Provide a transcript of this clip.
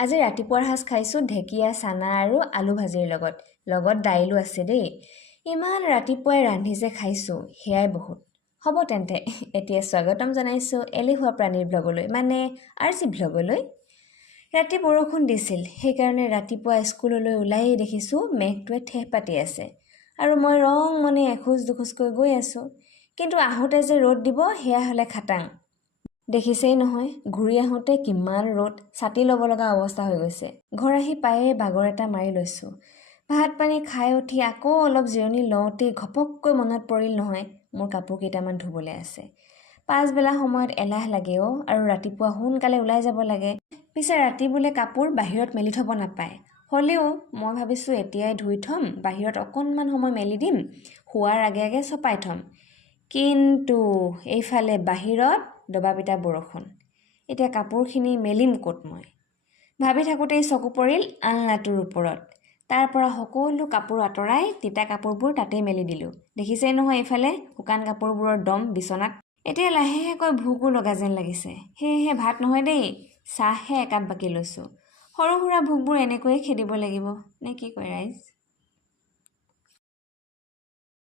আজি ৰাতিপুৱাৰ সাজ খাইছোঁ ঢেকীয়া চানা আৰু আলু ভাজিৰ লগত দাইলো আছে দেই। ইমান ৰাতিপুৱাই ৰান্ধি যে খাইছোঁ সেয়াই বহুত। হ'ব তেন্তে এতিয়া স্বাগতম জনাইছোঁ এলেহুৱা প্ৰাণীৰ ব্লগলৈ, মানে আৰজি ব্লগলৈ। ৰাতি বৰষুণ দিছিল, সেইকাৰণে ৰাতিপুৱা স্কুললৈ ওলাইয়ে দেখিছোঁ মেঘটোৱে ঠেহ পাতি আছে আৰু মই ৰং মনে এখোজ দুখোজকৈ গৈ আছোঁ। কিন্তু আহোঁতে যে ৰ'দ দিব সেয়া হ'লে খাটাং। দেখিছেই নহয়, ঘূৰি আহোঁতে কিমান ৰ'দ, ছাতি ল'ব লগা অৱস্থা হৈ গৈছে। ঘৰ আহি পায়ে বাগৰ এটা মাৰি লৈছোঁ। ভাত পানী খাই উঠি আকৌ অলপ জিৰণি লওঁতেই ঘপককৈ মনত পৰিল নহয় মোৰ কাপোৰ কেইটামান ধুবলৈ আছে। পাছবেলা সময়ত এলাহ লাগে আৰু ৰাতিপুৱা সোনকালে ওলাই যাব লাগে। পিছে ৰাতি বোলে কাপোৰ বাহিৰত মেলি থ'ব নাপায়। হ'লেও মই ভাবিছোঁ এতিয়াই ধুই থ'ম, বাহিৰত অকণমান সময় মেলি দিম, শোৱাৰ আগে আগে চপাই থ'ম। কিন্তু এইফালে বাহিৰত দবাপিটা বৰষুণ। এতিয়া কাপোৰখিনি মেলিম ক'ত মই? ভাবি থাকোঁতেই চকু পৰিল আলনাটোৰ ওপৰত। তাৰ পৰা সকলো কাপোৰ আঁতৰাই তিতা কাপোৰবোৰ তাতেই মেলি দিলোঁ। দেখিছেই নহয় এইফালে শুকান কাপোৰবোৰৰ দম বিচনাত। এতিয়া লাহেকৈ ভোকো লগা যেন লাগিছে। সেয়েহে ভাত নহয় দেই, চাহহে একাপ বাকি লৈছোঁ। সৰু সুৰা ভোকবোৰ এনেকৈয়ে খেদিব লাগিব নে কি কয় ৰাইজ?